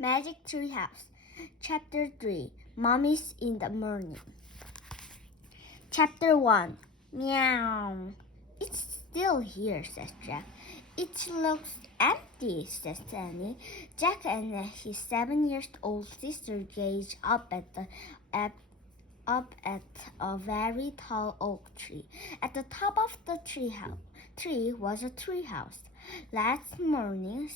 매직트리하우스 Chapter 3 Mummies in the morning. Chapter 1 Meow. It's still here, says Jack. It looks empty, says Annie. Jack and his 7-year-old sister gazed up at a very tall oak tree. At the top of the tree was a tree house. Last morning,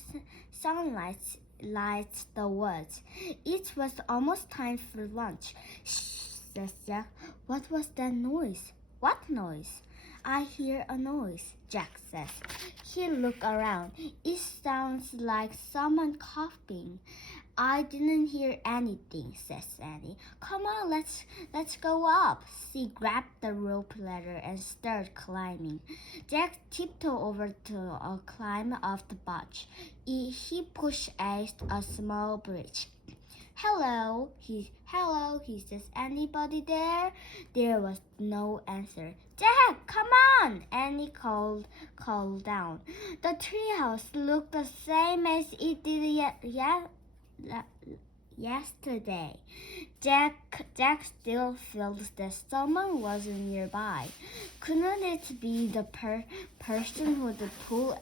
sunlight lights the woods. It was almost time for lunch. Shh, says Jack. What was that noise? What noise? I hear a noise, Jack says. He looked around. It sounds like someone coughing. I didn't hear anything, says Annie. Come on, let's go up. She grabbed the rope ladder and started climbing. Jack tiptoed over to climb off the bush. He pushed a small bridge. Hello, he says. Anybody there? There was no answer. Jack, come on! Annie called down. The treehouse looked the same as it did yesterday. Jack still feels that someone was nearby. Couldn't it be the person who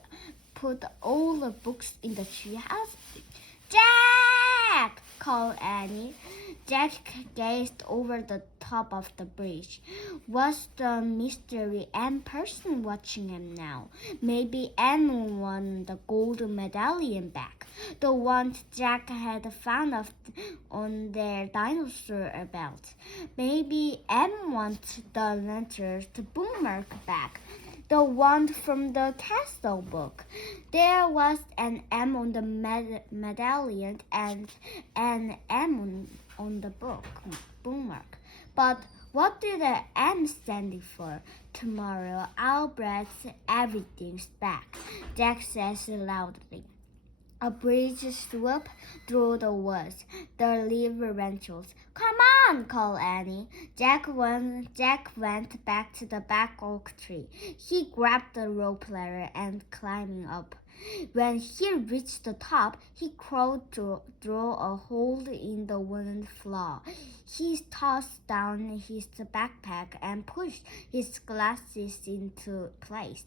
put all the books in the treehouse? Jack! Called Annie. Jack gazed over the top of the bridge. Was the mystery Anne person watching him now? Maybe Anne won the gold medallion back, the one Jack had found on their dinosaur belt. Maybe Anne wants the letter to bookmark back, the one from the castle book. There was an M on the medallion and an M on the bookmark. But what did the M stand for? Tomorrow I'll bet everything's back, Jack says loudly. A breeze swooped through the woods. The leaves rustled. Come on, called Annie. Jack went back to the back oak tree. He grabbed the rope ladder and climbed up. When he reached the top, he crawled through a hole in the wooden floor. He tossed down his backpack and pushed his glasses into place.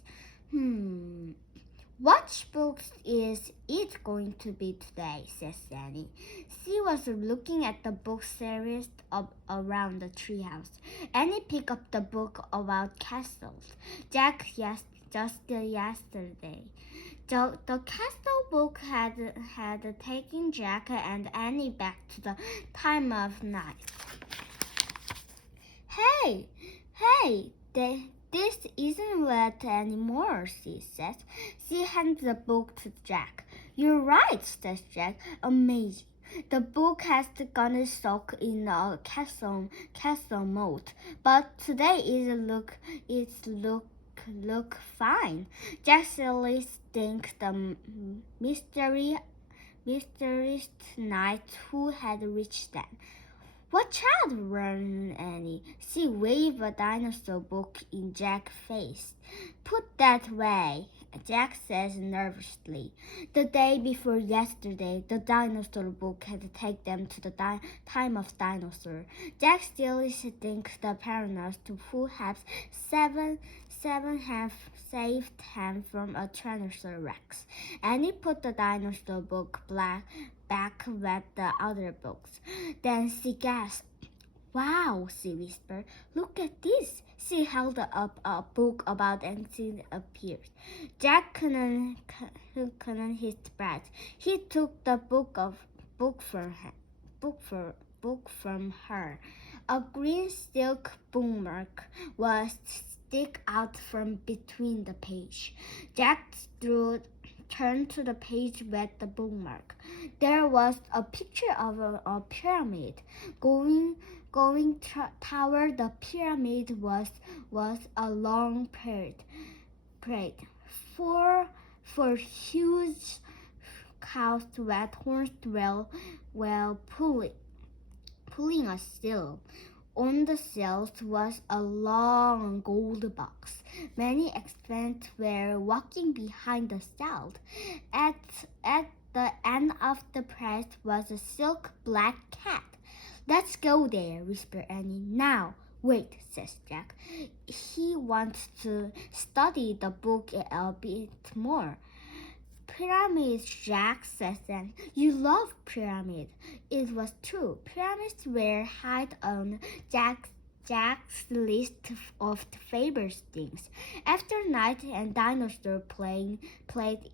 What books is it going to be today, says Annie. She was looking at the book series around the treehouse. Annie picked up the book about castles. Jack just yesterday. The castle book had taken Jack and Annie back to the time of night. Hey, this isn't wet anymore, she says. She hands the book to Jack. You're right, says Jack. Amazing. The book has gone soak in a castle moat, but today look fine. Jack silly thinks the mysterious knight who had reached them. Watch out, ran Annie. She waved a dinosaur book in Jack's face. Put that way, Jack says nervously. The day before yesterday, the dinosaur book had taken them to the time of dinosaur. Jack still thinks the paranoid who have seven have saved him from a Tyrannosaurus Rex. Annie put the dinosaur book back with the other books. Then she gasped. Wow, she whispered. Look at this. She held up a book about ancient appears. Jack couldn't his breath. He took the book from her. A green silk bookmark was stick out from between the page. Jack turned to the page with the bookmark. There was a picture of a pyramid. Going toward the pyramid was a long parade. Four huge cows with horns were pulling a sail. On the sails was a long gold box. Many experts were walking behind the sail. At the end of the press was a silk black cat. Let's go there, whispered Annie. Now, wait, says Jack. He wants to study the book a bit more. Pyramids, Jack, says Annie. You love pyramids. It was true. Pyramids were high on Jack's list of favorite things. After night and dinosaur played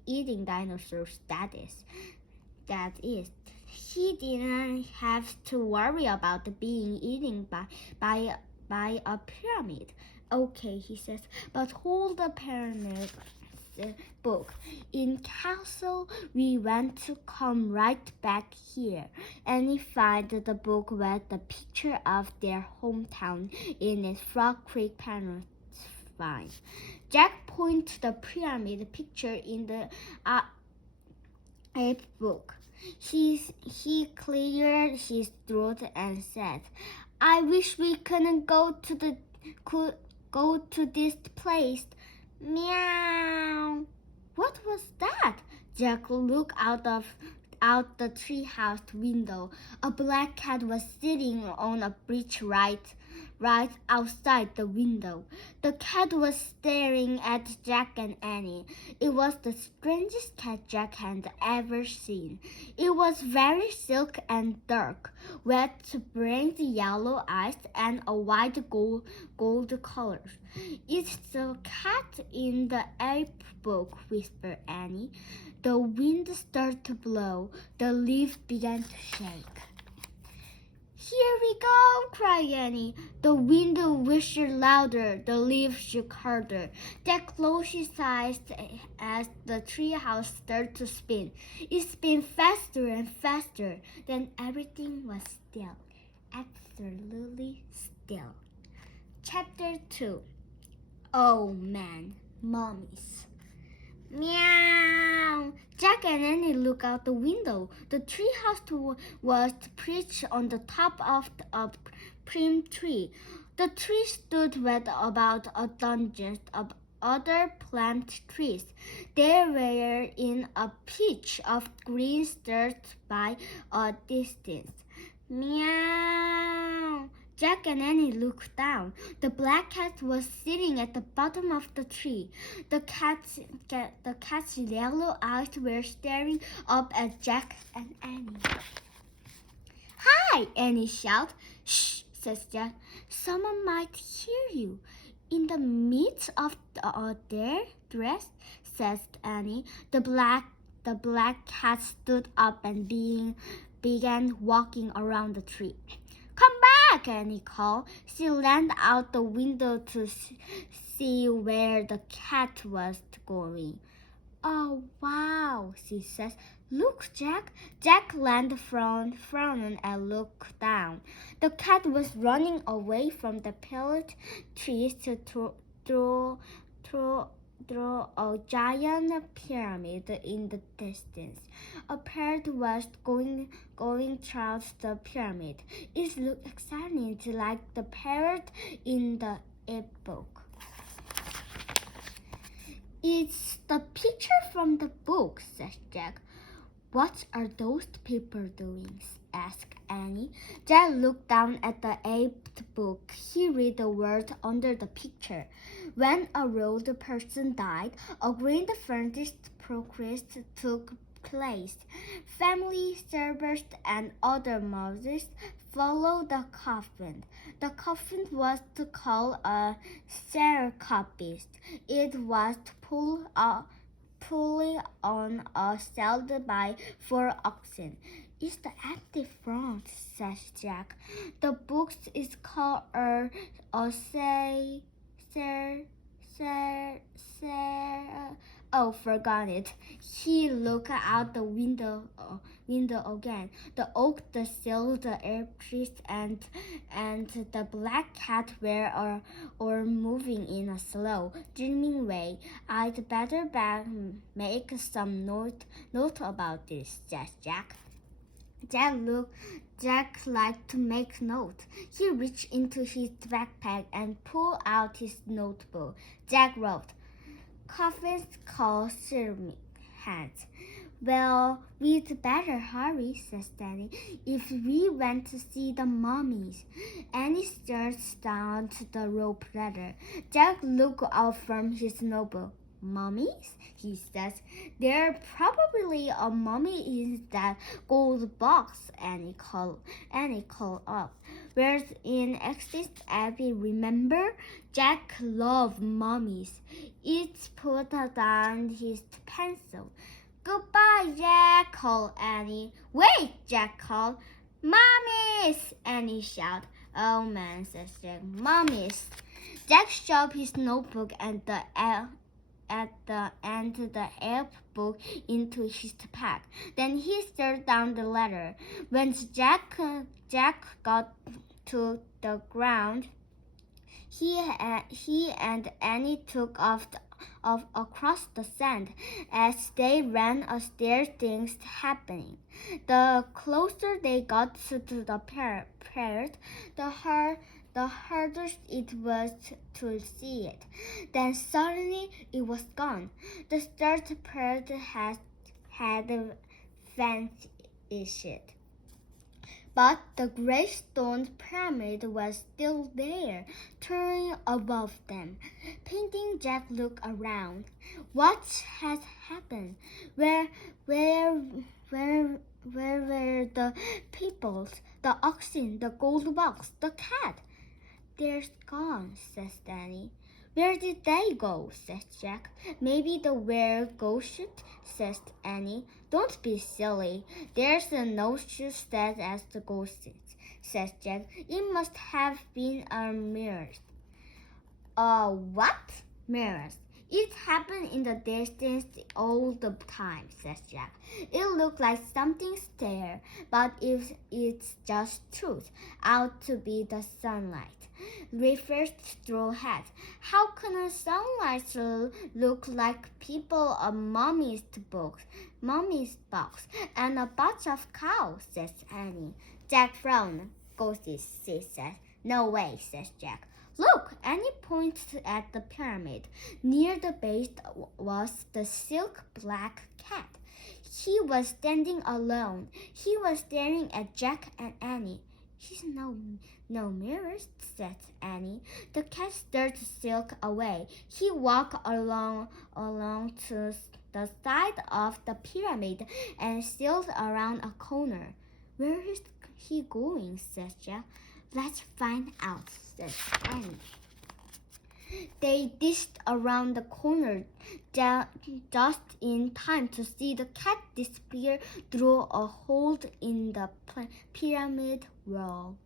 eating dinosaurs, that is. He didn't have to worry about being eaten by a pyramid. Okay, he says, but hold the pyramid book. In castle, we want to come right back here and find the book with the picture of their hometown in it. Frog Creek Parents find. Jack pointed to the pyramid picture in the ape book. He cleared his throat and said, "I wish we couldn't go to this place." Meow. What was that? Jack looked out the treehouse window. A black cat was sitting on a bench right outside the window. The cat was staring at Jack and Annie. It was the strangest cat Jack had ever seen. It was very silk and dark, with bright yellow eyes and a white gold color. It's the cat in the ape book, whispered Annie. The wind started to blow. The leaves began to shake. Here we go, cried Annie. The wind whistled louder. The leaves shook harder. Jack closed his eyes as the treehouse started to spin. It spun faster and faster. Then everything was still. Absolutely still. Chapter 2. Oh man, Mummies. Meow! Jack and Annie looked out the window. The treehouse was perched on the top of a prim tree. The tree stood with about a dozen of other plant trees. They were in a patch of green dirt by a distance. Meow! Jack and Annie looked down. The black cat was sitting at the bottom of the tree. The cat's yellow eyes were staring up at Jack and Annie. "Hi!" Annie shouted. "Shh!" says Jack. "Someone might hear you." "In the midst of their dress," says Annie. The black cat stood up and began walking around the tree. "Come back!" Annie called. She leaned out the window to see where the cat was going. "Oh, wow," she says. "Look, Jack." Jack leaned frowning and looked down. The cat was running away from the peeled trees to through a giant pyramid in the distance. A parrot was going towards the pyramid. It looked exactly like the parrot in the ape book. "It's the picture from the book," says Jack. "What are those people doing?" asked Annie. Jack looked down at the ape book. He read the word under the picture. When a old person died, a grand furnace process took place. Family servers and other Moses followed the coffin. The coffin was called a sarcophagus. It was pulled on a saddle by 4 oxen. "It's the empty front," says Jack. "The book is called Oh, forgot it." He looked out the window again. The oak, the sill, the air trees, and the black cat were all moving in a slow, dreaming way. "I'd better make some note about this," says Jack. Jack liked to make notes. He reached into his backpack and pulled out his notebook. Jack wrote, "Coffins called ceramic hands. Well, we'd better hurry, says Danny, if we went to see the mummies. Annie starts down to the rope ladder. Jack looks out from his notebook. Mummies? He says. There probably a mummy in that gold box, Annie called up. Where's in Exit Abbey, remember? Jack loved mummies. It put down his pencil. Goodbye, Jack, called Annie. Wait, Jack called. Mummies! Annie shouted. Oh man, says Jack. Mummies! Jack shoved his notebook and the app book into his pack. Then he stared down the ladder. When Jack got to the ground, he and Annie took off across the sand. As they ran a stair, things happening. The closer they got to the parrot, the harder it was to see it. Then suddenly it was gone. The startled parrot had vanished. But the gray stone pyramid was still there, towering above them. Painting Jack looked around. What had happened? Where were the people, the oxen, the gold box, the cat? They're gone, says Danny. Where did they go? Says Jack. Maybe the where go shoot, says Annie. Don't be silly. There's no shoot that as the go shoot, says Jack. It must have been a mirror. What? Mirrors. It happened in the distance all the time, says Jack. It looked like something's there, but if it's just truth, out to be the sunlight. Refers through head. How can a sunlight look like people a mummy's box, and a bunch of cows, says Annie. Jack frowned. Ghosts, she says. No way, says Jack. Look, Annie points at the pyramid. Near the base was the silk black cat. He was standing alone. He was staring at Jack and Annie. He's no mirrors, said Annie. The cat stirred Silk away. He walked along to the side of the pyramid and sailed around a corner. Where is he going? Said Jack. Let's find out, said Annie. They dished around the corner just in time to see the cat disappear through a hole in the pyramid wall.